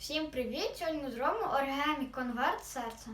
Всім привіт! Сьогодні зробимо оригамі конверт серце.